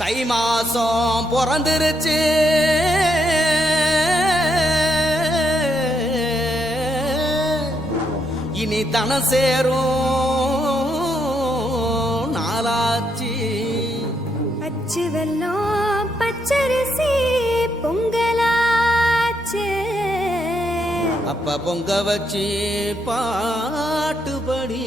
தை மாசம் பிறந்துருச்சு. இனி தனம் சேரும் நாளாச்சு. அச்சு வெல்லம் பச்சரிசி பொங்கலாச்சு. அப்ப பொங்க வச்சு பாட்டுபடி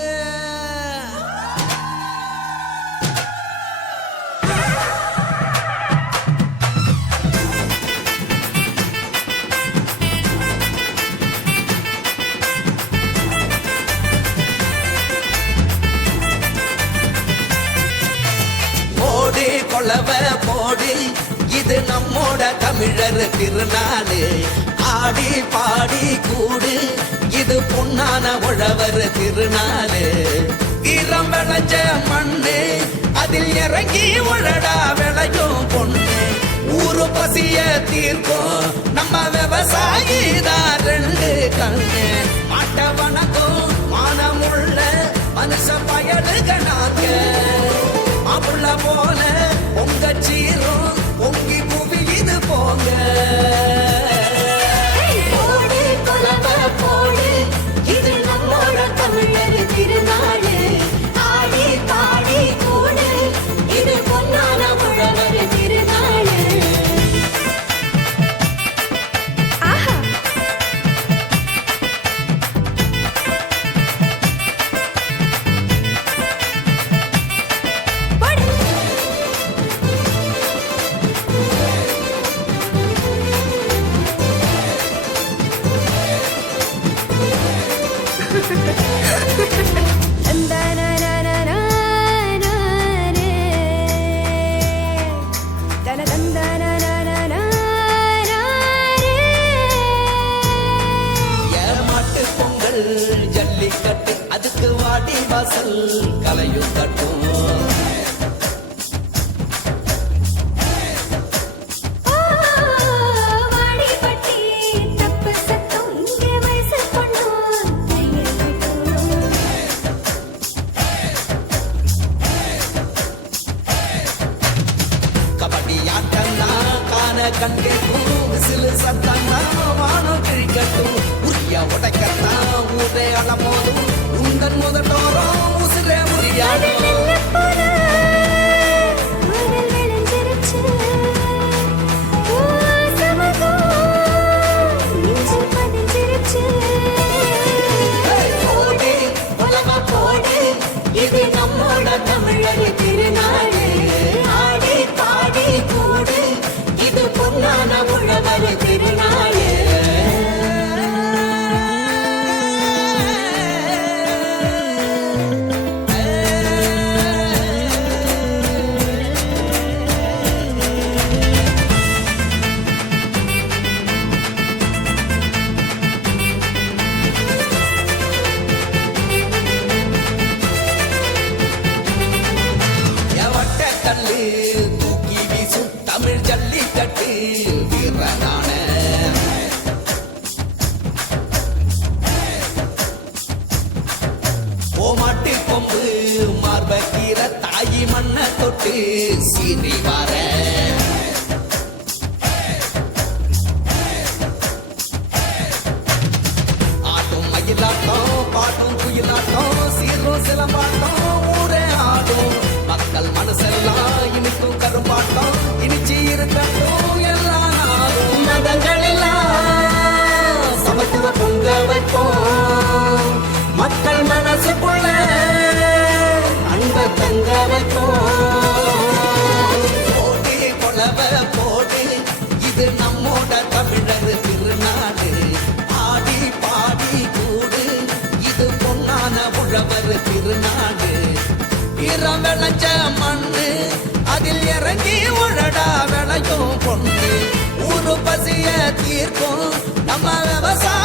இது நம்மோட தமிழர் திருநாடு ஆடி பாடி கூடு. இது பொன்னான உழவர் திருநாடு வீரம் விளைஞ்ச மண்ணு அதில் இறங்கி உழடா விளையும் பொண்ணு. ஊரு பசிய தீர்க்கும் நம்ம விவசாயி தான் ரெண்டு கண்ணு. மாட்ட வணக்கம் மானம் வாசல் கலையும் கட்டும் வாடிப்பட்டி இது நம்மோட தமிழர் தொட்டு சீறி வர. ஆட்டும் மயிலாட்டம் பாட்டும் குயிலாட்டம் சீரும் சிலம்பாட்டம். விளைஞ்ச மண்ணு அதில் இறங்கி உழடா விளையும் பொண்ணு. ஊரு பசிய தீர்க்கும் நம்ம விவசாயம்